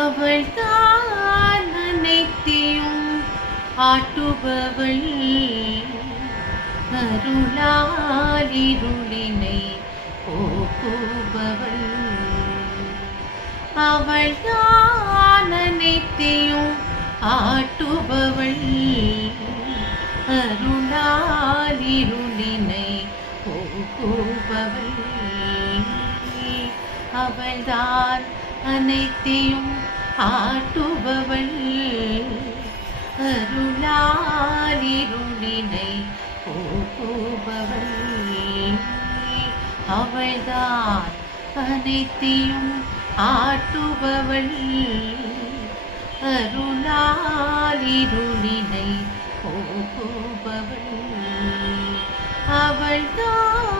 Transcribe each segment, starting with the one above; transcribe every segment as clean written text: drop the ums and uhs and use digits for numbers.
அவள்தான் அனைத்தையும் ஆட்டுபவள், அருளால் இருளினை போக்குபவள். அவள்தான் அனைத்தையும் ஆட்டுபவள், அருளால் இருளினை போக்குபவள். அவள்தான் அனைத்தையும் ஆட்டுபவள், அருளால் இருளினை போக்குபவள். அவள்தான் அனைத்தையும் ஆட்டுபவள், அருளால் இருளினை போக்குபவள். அவள்தான்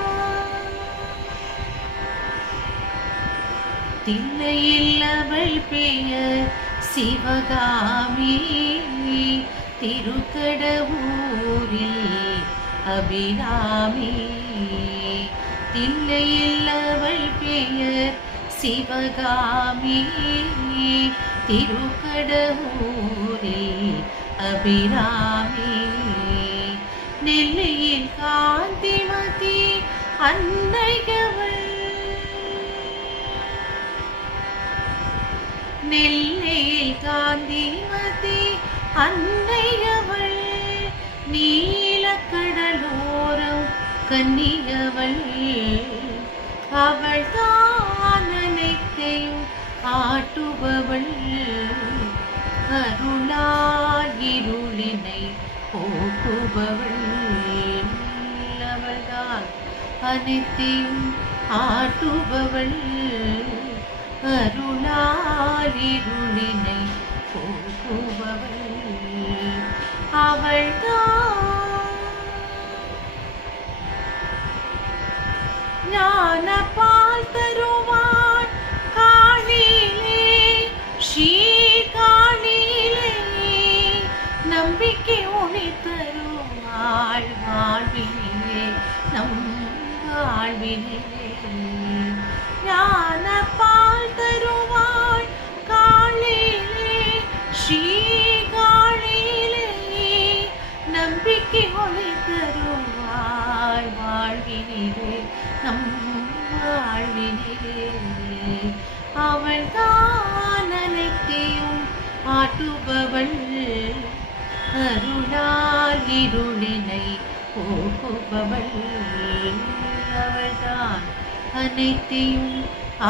தில்லையில் அவள் பெயர் சிவகாமி, திருக்கடவூரில் அபிராமி. தில்லையில் அவள் பெயர் சிவகாமி, திருக்கடவூரில் அபிராமி. நெல்லையில் காந்திமதி அன்னையவள், நெல்லையில் காந்திமதி அன்னையவள். நீலக்கடலோரம் கன்னியவள், அவள்தான் அனைத்தையும் ஆட்டுபவள், அருளால் இருளினை போக்குபவள். அவள்தான் அனைத்தையும் ஆட்டுபவள், அருளால் இருளினை போக்குபவள். அவள்தான் ஞான பால் தருவாள் காணிலே, ஸ்ரீ காணிலே. நம்பிக்கை ஒளி தருவாள் வாழ்விலே, நம் வாழ்விலே. ஞான பால் தருவாள் காணிலே, ஸ்ரீ காணிலே. நம்பிக்கை ஒளி தருவாள் வாழ்விலே, நம் வாழ்விலே. அவள்தான் அனைத்தையும் ஆட்டுபவள், அருளால் இருளினை போக்குபவள். அவள்தான் அனைத்தையும்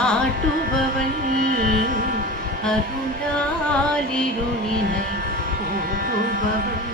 ஆட்டுபவள், அருளால் இருளினை போக்குபவள்.